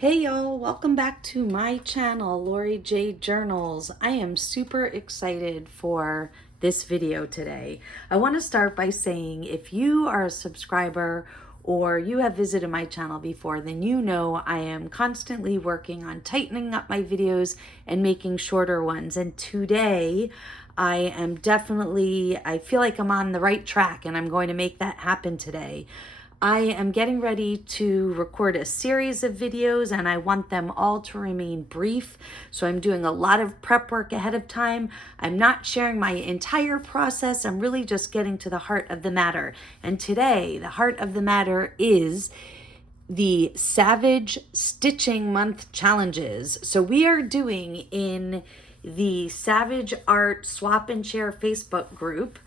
Hey y'all, welcome back to my channel, Lori J Journals. I am super excited for this video today. I want to start by saying if you are a subscriber or you have visited my channel before, then you know I am constantly working on tightening up my videos and making shorter ones. And today I feel like I'm on the right track and I'm going to make that happen today. I am getting ready to record a series of videos and I want them all to remain brief. So I'm doing a lot of prep work ahead of time. I'm not sharing my entire process. I'm really just getting to the heart of the matter. And today, the heart of the matter is the Savage Stitching Month challenges. So we are doing in the Savageart Swap and Share Facebook group.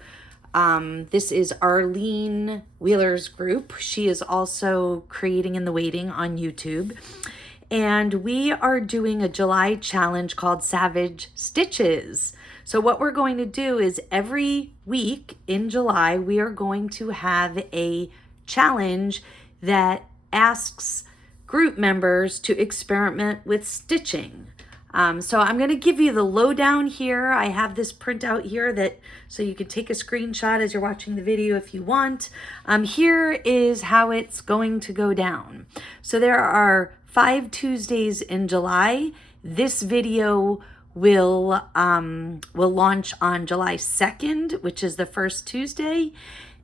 This is Arlene Wheeler's group. She is also creating in the waiting on YouTube. And we are doing a July challenge called Savage Stitches. So what we're going to do is every week in July, we are going to have a challenge that asks group members to experiment with stitching. So I'm going to give you the lowdown here. I have this printout here so you can take a screenshot as you're watching the video if you want. Here is how it's going to go down. So there are 5 Tuesdays in July. This video will launch on July 2nd, which is the first Tuesday.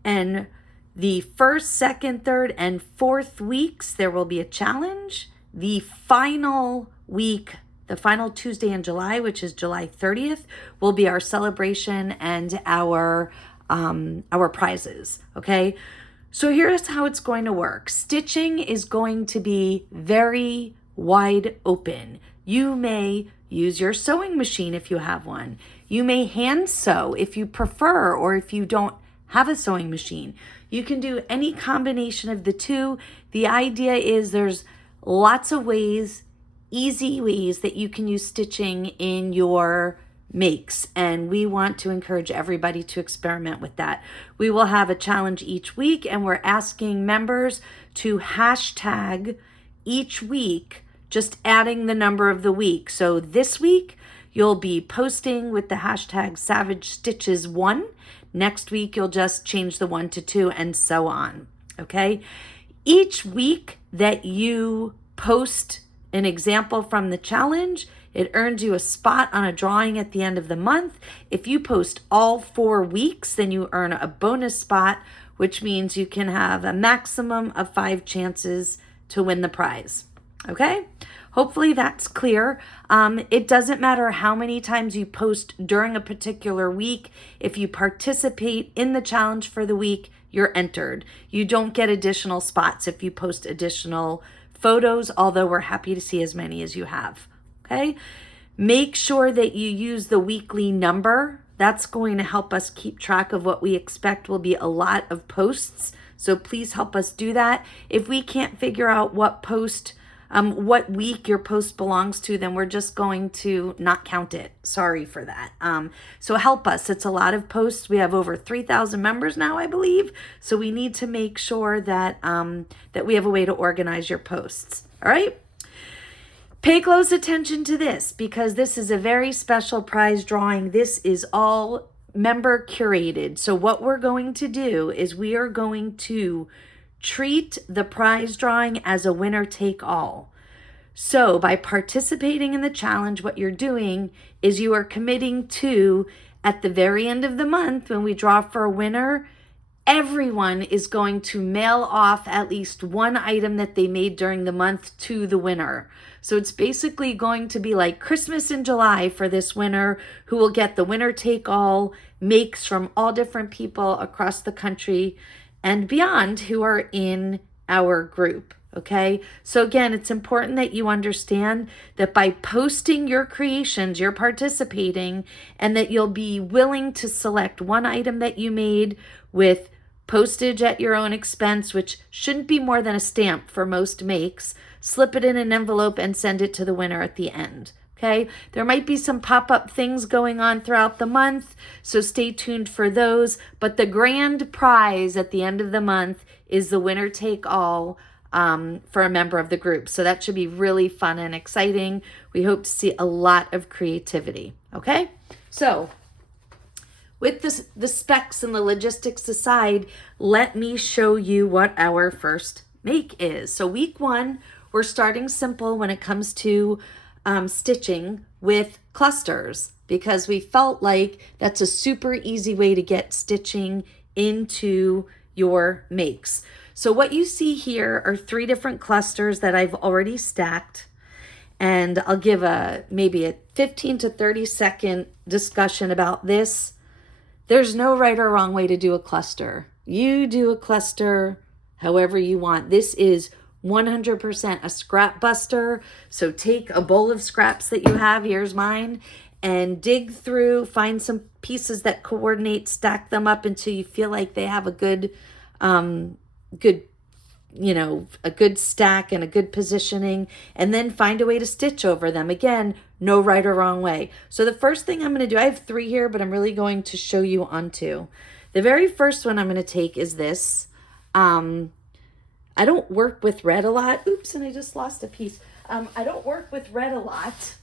And the first, second, third, and fourth weeks, there will be a challenge. The final Tuesday in July, which is July 30th, will be our celebration and our prizes, okay? So here's how it's going to work. Stitching is going to be very wide open. You may use your sewing machine if you have one. You may hand sew if you prefer, or if you don't have a sewing machine. You can do any combination of the two. The idea is there's lots of easy ways that you can use stitching in your makes, and we want to encourage everybody to experiment with that. We will have a challenge each week, and we're asking members to hashtag each week, just adding the number of the week. So this week you'll be posting with the hashtag Savage Stitches 1. Next week you'll just change the 1 to 2 and so on. Okay, each week that you post an example from the challenge, it earns you a spot on a drawing at the end of the month. If you post all 4 weeks, then you earn a bonus spot, which means you can have a maximum of 5 chances to win the prize. Okay? Hopefully that's clear. It doesn't matter how many times you post during a particular week. If you participate in the challenge for the week, you're entered. You don't get additional spots if you post additional photos, although we're happy to see as many as you have. Okay? Make sure that you use the weekly number. That's going to help us keep track of what we expect will be a lot of posts. So please help us do that. If we can't figure out what week your post belongs to, then we're just going to not count it. Sorry for that. So help us. It's a lot of posts. We have over 3,000 members now, I believe. So we need to make sure that we have a way to organize your posts. All right? Pay close attention to this, because this is a very special prize drawing. This is all member curated. So what we're going to do is we are going to treat the prize drawing as a winner take all. So by participating in the challenge, what you're doing is you are committing to, at the very end of the month, when we draw for a winner, everyone is going to mail off at least one item that they made during the month to the winner. So it's basically going to be like Christmas in July for this winner, who will get the winner take all makes from all different people across the country and beyond who are in our group. Okay, so again, it's important that you understand that by posting your creations, you're participating, and that you'll be willing to select one item that you made with postage at your own expense, which shouldn't be more than a stamp for most makes. Slip it in an envelope and send it to the winner at the end. Okay, there might be some pop-up things going on throughout the month, so stay tuned for those. But the grand prize at the end of the month is the winner take all for a member of the group. So that should be really fun and exciting. We hope to see a lot of creativity. Okay, so with the specs and the logistics aside, let me show you what our first make is. So week 1, we're starting simple when it comes to stitching with clusters, because we felt like that's a super easy way to get stitching into your makes. So what you see here are 3 different clusters that I've already stacked, and I'll give maybe a 15 to 30 second discussion about this. There's no right or wrong way to do a cluster. You do a cluster however you want. This is 100% a scrap buster. So take a bowl of scraps that you have, here's mine, and dig through, find some pieces that coordinate, stack them up until you feel like they have a good, a good stack and a good positioning, and then find a way to stitch over them. Again, no right or wrong way. So the first thing I'm going to do, I have 3 here, but I'm really going to show you on 2. The very first one I'm going to take is this. I don't work with red a lot. Oops, and I just lost a piece. I don't work with red a lot,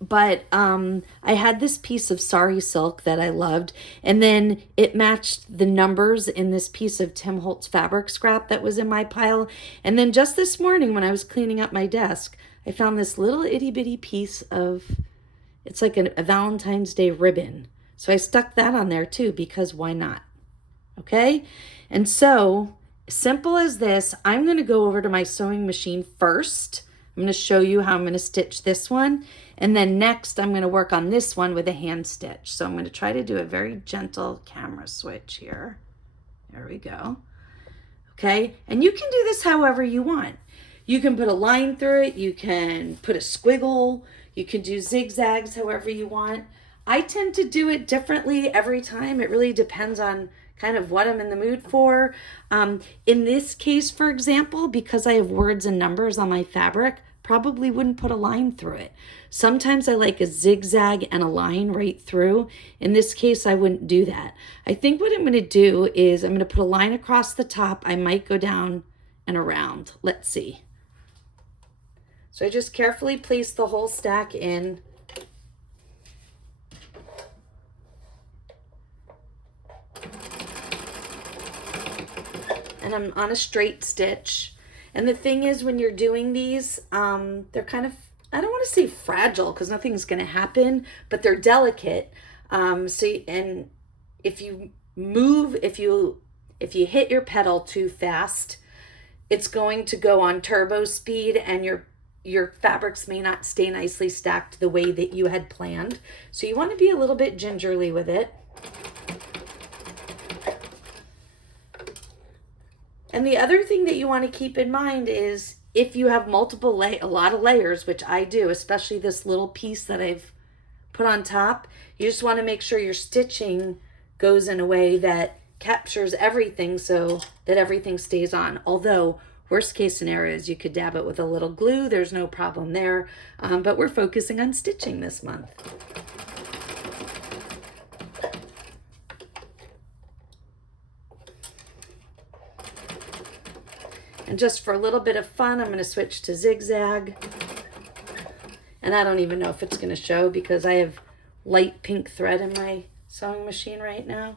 but I had this piece of sari silk that I loved, and then it matched the numbers in this piece of Tim Holtz fabric scrap that was in my pile. And then just this morning when I was cleaning up my desk, I found this little itty bitty piece of, it's like a Valentine's Day ribbon. So I stuck that on there too, because why not? Okay, and so simple as this, I'm going to go over to my sewing machine first. I'm going to show you how I'm going to stitch this one. And then next, I'm going to work on this one with a hand stitch. So I'm going to try to do a very gentle camera switch here. There we go. Okay, and you can do this however you want. You can put a line through it. You can put a squiggle. You can do zigzags however you want. I tend to do it differently every time. It really depends on kind of what I'm in the mood for. In this case, for example, because I have words and numbers on my fabric, probably wouldn't put a line through it. Sometimes I like a zigzag and a line right through. In this case, I wouldn't do that. I think what I'm going to do is I'm going to put a line across the top. I might go down and around. Let's see. So I just carefully place the whole stack in. And I'm on a straight stitch. And the thing is, when you're doing these, they're kind of, I don't want to say fragile because nothing's going to happen, but they're delicate. And if you move, if you hit your pedal too fast, it's going to go on turbo speed, and your fabrics may not stay nicely stacked the way that you had planned. So you want to be a little bit gingerly with it. And the other thing that you want to keep in mind is if you have a lot of layers, which I do, especially this little piece that I've put on top, you just want to make sure your stitching goes in a way that captures everything so that everything stays on. Although worst case scenario is you could dab it with a little glue. There's no problem there. But we're focusing on stitching this month. And just for a little bit of fun, I'm going to switch to zigzag. And I don't even know if it's going to show because I have light pink thread in my sewing machine right now.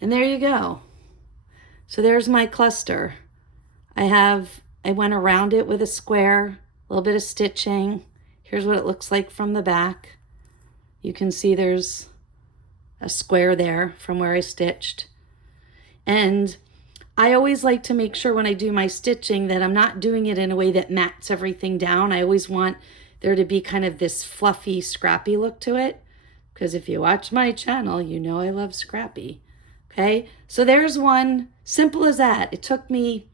And there you go. So there's my cluster. I went around it with a square, a little bit of stitching. Here's what it looks like from the back. You can see there's a square there from where I stitched. And I always like to make sure when I do my stitching that I'm not doing it in a way that mats everything down. I always want there to be kind of this fluffy, scrappy look to it. Because if you watch my channel, you know I love scrappy. Okay, so there's one, simple as that. It took me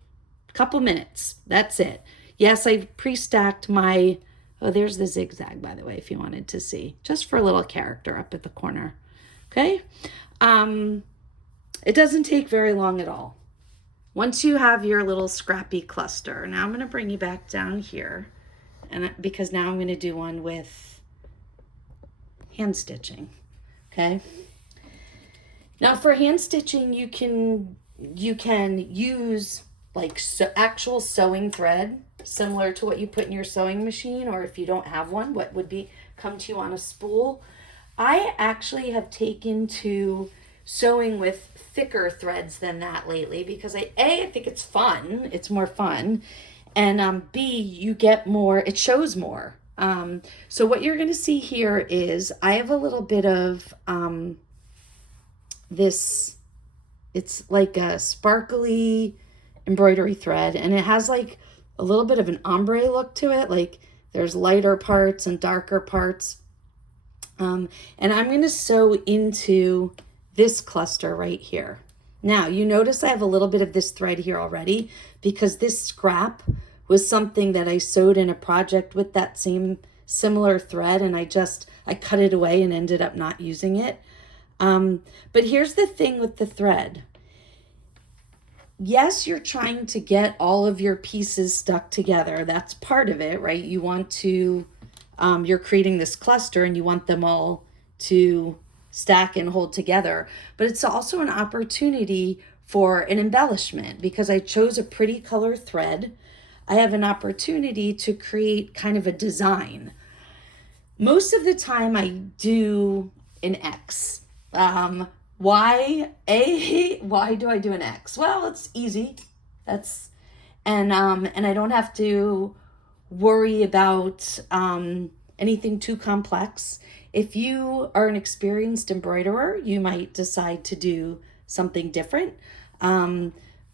a couple minutes. That's it. Yes, I pre-stacked my, oh, there's the zigzag, by the way, if you wanted to see. Just for a little character up at the corner. Okay, it doesn't take very long at all. Once you have your little scrappy cluster, now I'm going to bring you back down here, and because now I'm going to do one with hand stitching. Okay. Now for hand stitching, you can use like actual sewing thread, similar to what you put in your sewing machine, or if you don't have one, what would be come to you on a spool. I actually have taken to sewing with thicker threads than that lately because I think it's fun. It's more fun. And B, you get more, it shows more. So what you're going to see here is I have a little bit of this, it's like a sparkly embroidery thread, and it has like a little bit of an ombre look to it. Like there's lighter parts and darker parts. And I'm going to sew into this cluster right here. Now, you notice I have a little bit of this thread here already because this scrap was something that I sewed in a project with that same similar thread, and I cut it away and ended up not using it. But here's the thing with the thread. Yes, you're trying to get all of your pieces stuck together. That's part of it, right? You want to, you're creating this cluster and you want them all to stack and hold together. But it's also an opportunity for an embellishment because I chose a pretty color thread. I have an opportunity to create kind of a design. Most of the time I do an X. Why do I do an X? Well, it's easy. And I don't have to worry about anything too complex. If you are an experienced embroiderer, you might decide to do something different.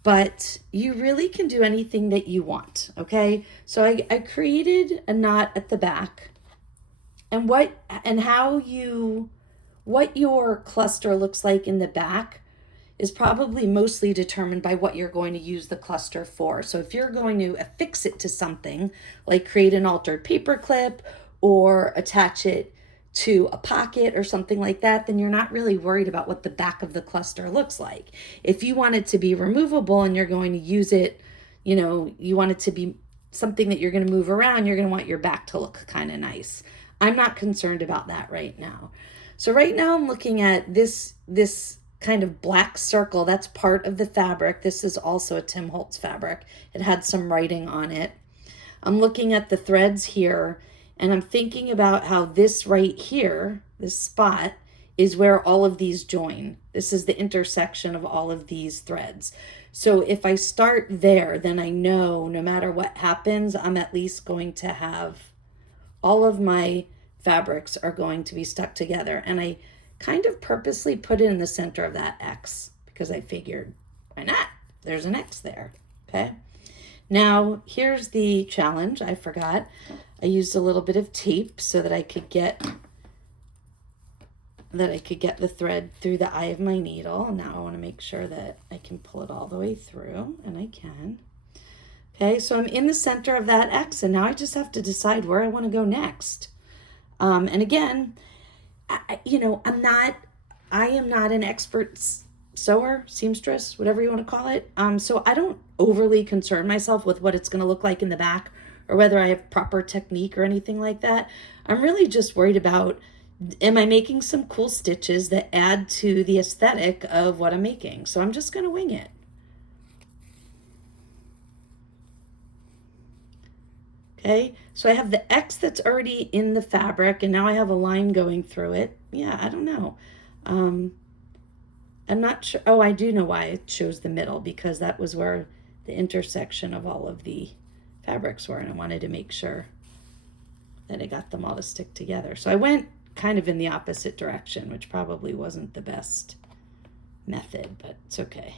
But you really can do anything that you want, okay? So I created a knot at the back, and what your cluster looks like in the back is probably mostly determined by what you're going to use the cluster for. So if you're going to affix it to something, like create an altered paper clip or attach it to a pocket or something like that, then you're not really worried about what the back of the cluster looks like. If you want it to be removable and you're going to use it, you want it to be something that you're going to move around, you're going to want your back to look kind of nice. I'm not concerned about that right now. So right now I'm looking at this kind of black circle. That's part of the fabric. This is also a Tim Holtz fabric. It had some writing on it. I'm looking at the threads here, and I'm thinking about how this right here, this spot, is where all of these join. This is the intersection of all of these threads. So if I start there, then I know no matter what happens, I'm at least going to have all of my fabrics are going to be stuck together. And I kind of purposely put it in the center of that X because I figured, why not? There's an X there, okay? Now, here's the challenge. I forgot. I used a little bit of tape so that I could get the thread through the eye of my needle. Now I want to make sure that I can pull it all the way through, and I can. Okay, so I'm in the center of that X, and now I just have to decide where I want to go next. And again, I am not an expert sewer, seamstress, whatever you want to call it. So I don't overly concern myself with what it's going to look like in the back or whether I have proper technique or anything like that. I'm really just worried about, am I making some cool stitches that add to the aesthetic of what I'm making? So I'm just going to wing it. Okay, so I have the X that's already in the fabric, and now I have a line going through it. Yeah, I don't know. I'm not sure. Oh, I do know why it shows the middle, because that was where the intersection of all of the fabrics were, and I wanted to make sure that I got them all to stick together. So I went kind of in the opposite direction, which probably wasn't the best method, but it's okay.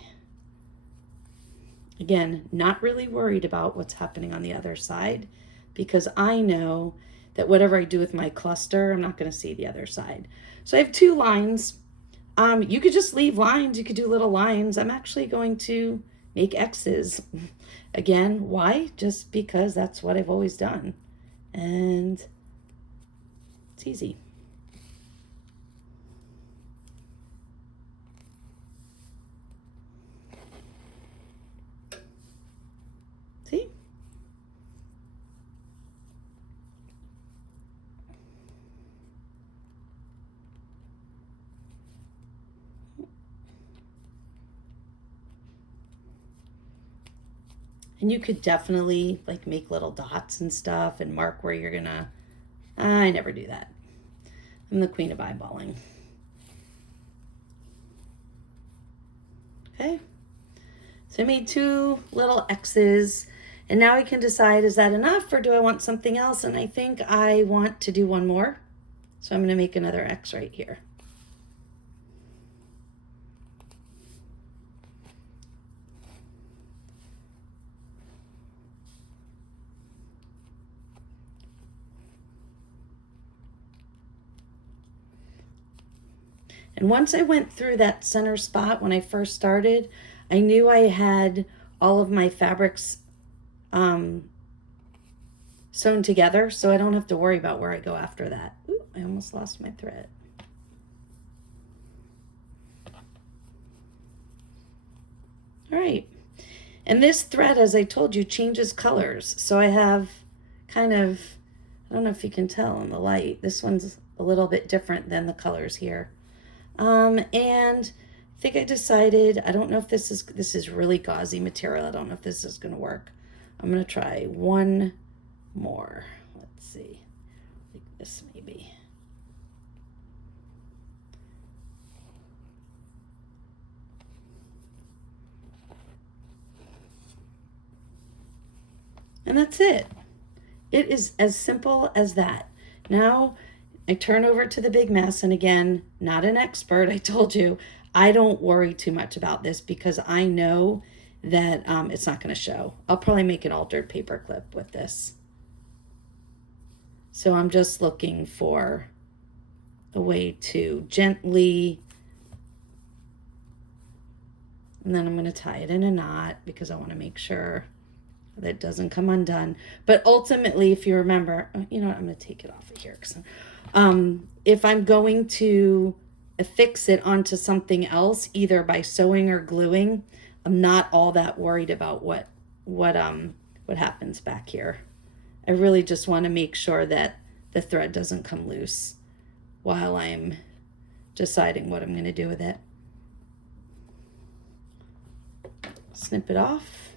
Again, not really worried about what's happening on the other side, because I know that whatever I do with my cluster, I'm not going to see the other side. So I have 2 lines. You could just leave lines. You could do little lines. I'm actually going to make X's. Again, why? Just because that's what I've always done. And it's easy. See? And you could definitely like make little dots and stuff and mark where you're gonna, I never do that. I'm the queen of eyeballing. Okay, so I made 2 little X's, and now I can decide, is that enough or do I want something else? And I think I want to do 1 more. So I'm going to make another X right here. And once I went through that center spot when I first started, I knew I had all of my fabrics sewn together, so I don't have to worry about where I go after that. Ooh, I almost lost my thread. All right, and this thread, as I told you, changes colors. So I have kind of, I don't know if you can tell in the light, this one's a little bit different than the colors here. And I think I decided, I don't know if this is really gauzy material. I don't know if this is going to work. I'm going to try 1 more. Let's see, like this maybe. And that's it. It is as simple as that. Now I turn over to the big mess, and again, not an expert. I told you, I don't worry too much about this because I know that it's not going to show. I'll probably make an altered paper clip with this. So I'm just looking for a way to gently, and then I'm going to tie it in a knot because I want to make sure that it doesn't come undone. But ultimately, if you remember, you know what, I'm going to take it off of here because if I'm going to affix it onto something else, either by sewing or gluing, I'm not all that worried about what happens back here. I really just want to make sure that the thread doesn't come loose while I'm deciding what I'm going to do with it. Snip it off,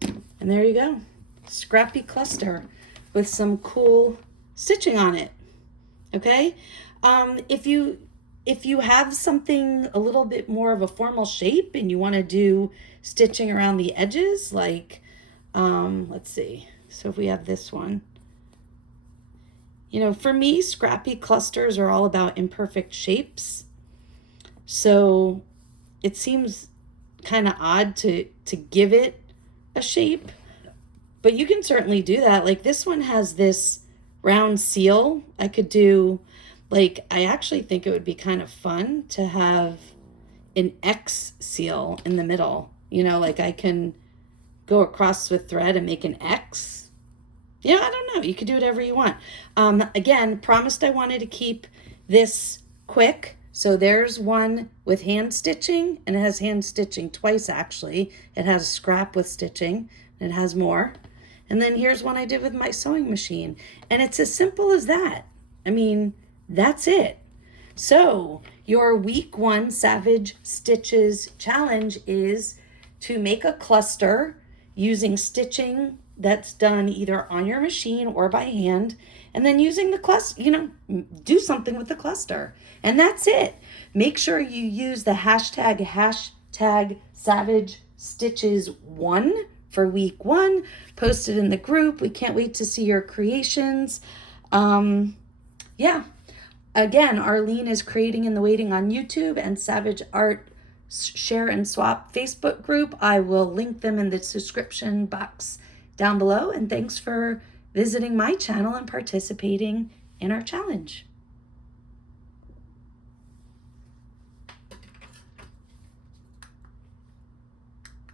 and there you go. Scrappy cluster with some cool stitching on it. Okay, if you have something a little bit more of a formal shape and you want to do stitching around the edges, like let's see, so if we have this one, you know, for me, scrappy clusters are all about imperfect shapes, so it seems kind of odd to give it a shape, but you can certainly do that. Like this one has this round seal. I could do, like, I actually think it would be kind of fun to have an X seal in the middle. You know, like I can go across with thread and make an X. You know, I don't know. You could do whatever you want. Again, promised I wanted to keep this quick. So there's one with hand stitching, and it has hand stitching twice actually. It has a scrap with stitching, and it has more. And then here's one I did with my sewing machine. And it's as simple as that. I mean, that's it. So your week 1 Savage Stitches challenge is to make a cluster using stitching that's done either on your machine or by hand, and then using the cluster, you know, do something with the cluster. And that's it. Make sure you use the hashtag Savage Stitches 1 for week 1. Post it in the group. We can't wait to see your creations. Yeah. Again, Arlene is creating in the waiting on YouTube and Savageart Share and Swap Facebook group. I will link them in the description box down below. And thanks for visiting my channel and participating in our challenge.